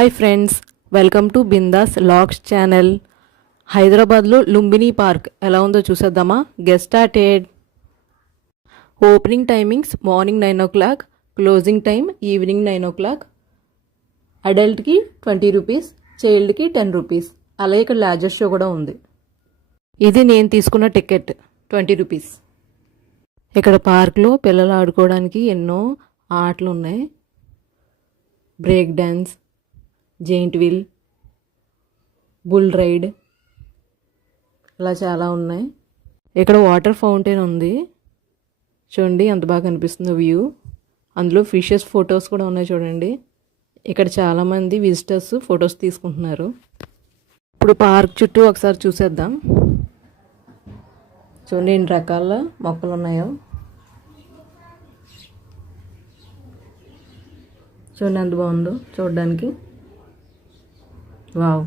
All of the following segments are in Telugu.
Hi friends, welcome to Bindaas logs channel. హైదరాబాద్లో లుంబినీ పార్క్ ఎలా ఉందో చూసేద్దామా? Get started. Opening timings morning 9 o'clock, closing time evening 9 o'clock. అడల్ట్కి 20 రూపీస్, చైల్డ్కి 10 రూపీస్. అలాగే ఇక్కడ లార్జెస్ట్ షో కూడా ఉంది. ఇది నేను తీసుకున్న టికెట్ 20 రూపీస్. ఇక్కడ పార్క్లో పిల్లలు ఆడుకోవడానికి ఎన్నో ఆటలు ఉన్నాయి. Break dance, giant wheel, bull ride, ఇలా చాలా ఉన్నాయి. ఇక్కడ వాటర్ ఫౌంటైన్ ఉంది. చూడండి ఎంత బాగా కనిపిస్తుందో వ్యూ. అందులో ఫిషెస్ ఫొటోస్ కూడా ఉన్నాయి చూడండి. ఇక్కడ చాలామంది విజిటర్స్ ఫొటోస్ తీసుకుంటున్నారు. ఇప్పుడు పార్క్ చుట్టూ ఒకసారి చూసేద్దాం. చూడండి ఎన్ని రకాల మొక్కలు ఉన్నాయో. చూడండి ఎంత బాగుందో చూడడానికి. వావ్.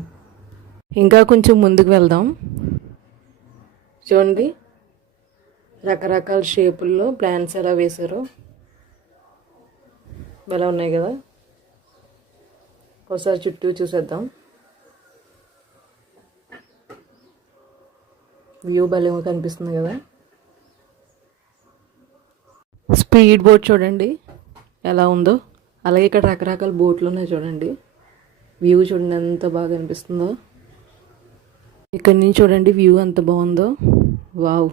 ఇంకా కొంచెం ముందుకు వెళ్దాం. చూడండి రకరకాల షేపుల్లో ప్లాంట్స్ ఎలా వేశారో భలే ఉన్నాయి కదా. ఒకసారి చుట్టూ చూసేద్దాం. వ్యూ భలే కనిపిస్తుంది కదా. స్పీడ్ బోట్ చూడండి ఎలా ఉందో. అలాగే ఇక్కడ రకరకాల బోట్లు ఉన్నాయి చూడండి. వ్యూ చూడండి ఎంత బాగా అనిపిస్తుందో. ఇక్కడ నుంచి చూడండి వ్యూ ఎంత బాగుందో. వావ్.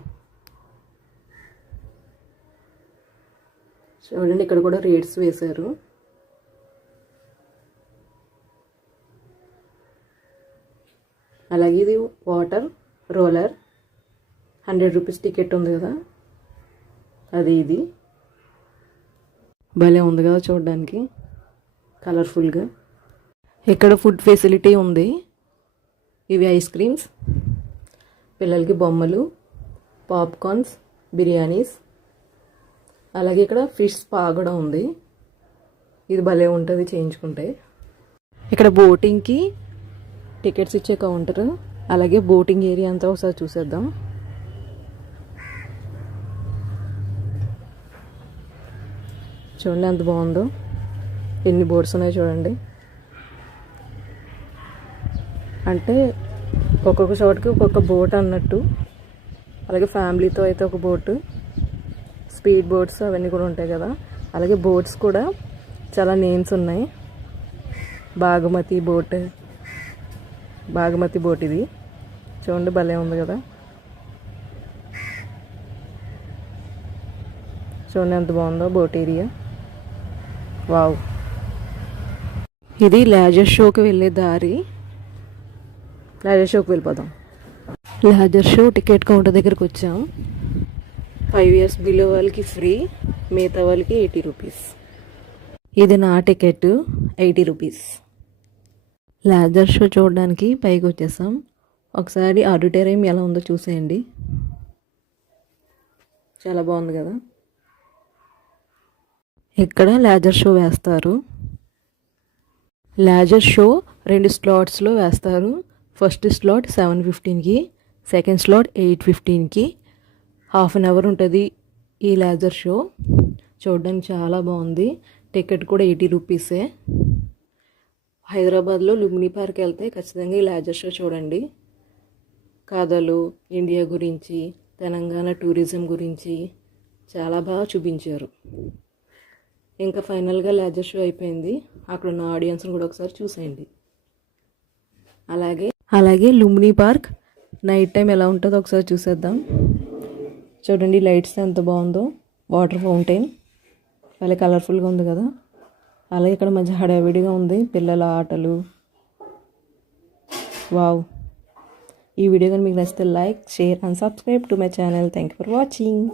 చూడండి ఇక్కడ కూడా రేట్స్ వేశారు. అలాగే ఇది వాటర్ రోలర్, 100 రూపీస్ టికెట్ ఉంది కదా, అది ఇది. భలే ఉంది కదా చూడడానికి, కలర్ఫుల్గా. ఇక్కడ ఫుడ్ ఫెసిలిటీ ఉంది. ఇవి ఐస్ క్రీమ్స్, పిల్లలకి బొమ్మలు, పాప్కార్న్స్, బిర్యానీస్. అలాగే ఇక్కడ ఫిష్ స్పా కూడా ఉంది. ఇది భలే ఉంటుంది చేయించుకుంటే. ఇక్కడ బోటింగ్కి టికెట్స్ ఇచ్చే కౌంటర్, అలాగే బోటింగ్ ఏరియా అంతా ఒకసారి చూసేద్దాం. చూడండి ఎంత బాగుందో. ఎన్ని బోట్స్ ఉన్నాయో చూడండి. అంటే ఒక్కొక్క చోటుకి ఒక్కొక్క బోట్ అన్నట్టు. అలాగే ఫ్యామిలీతో అయితే ఒక బోటు, స్పీడ్ బోట్స్ అవన్నీ కూడా ఉంటాయి కదా. అలాగే బోట్స్ కూడా చాలా నేమ్స్ ఉన్నాయి. బాగుమతి బోట్ ఇది. చూడండి భలే ఉంది కదా. చూడండి ఎంత బాగుందో బోట్ ఏరియా. వావ్. ఇది లేజర్ షోకి వెళ్ళే దారి. లేజర్ షోకి వెళ్ళిపోదాం. లేజర్ షో టికెట్ కౌంటర్ దగ్గరికి వచ్చాం. 5 years బిలో వాళ్ళకి ఫ్రీ, మిగతా వాళ్ళకి 80 రూపీస్. ఇది నా టికెట్ 80 రూపీస్. లేజర్ షో చూడడానికి పైకి వచ్చేసాం. ఒకసారి ఆడిటోరియం ఎలా ఉందో చూసేయండి. చాలా బాగుంది కదా. ఇక్కడ లేజర్ షో వేస్తారు. లేజర్ షో 2 స్లాట్స్లో వేస్తారు. ఫస్ట్ స్లాట్ 7:15కి, సెకండ్ స్లాట్ 8:15కి. 1/2 hour ఉంటుంది ఈ లేజర్ షో. చూడడానికి చాలా బాగుంది. టికెట్ కూడా 80 రూపీసే. హైదరాబాద్లో లుంబినీ పార్క్ వెళ్తే ఖచ్చితంగా ఈ లేజర్ షో చూడండి. కథలు, ఇండియా గురించి, తెలంగాణ టూరిజం గురించి చాలా బాగా చూపించారు. ఇంకా ఫైనల్గా లేజర్ షో అయిపోయింది. అక్కడ ఉన్న ఆడియన్స్ని కూడా ఒకసారి చూసేయండి. అలాగే లుంబినీ పార్క్ నైట్ టైం ఎలా ఉంటుందో ఒకసారి చూసేద్దాం. చూడండి లైట్స్ ఎంత బాగుందో. వాటర్ ఫౌంటైన్ చాలా కలర్ఫుల్గా ఉంది కదా. అలాగే ఇక్కడ మంచి హడావిడిగా ఉంది, పిల్లల ఆటలు. వావ్. ఈ వీడియో కానీ మీకు నచ్చితే like, share and subscribe to my channel. Thank you for watching.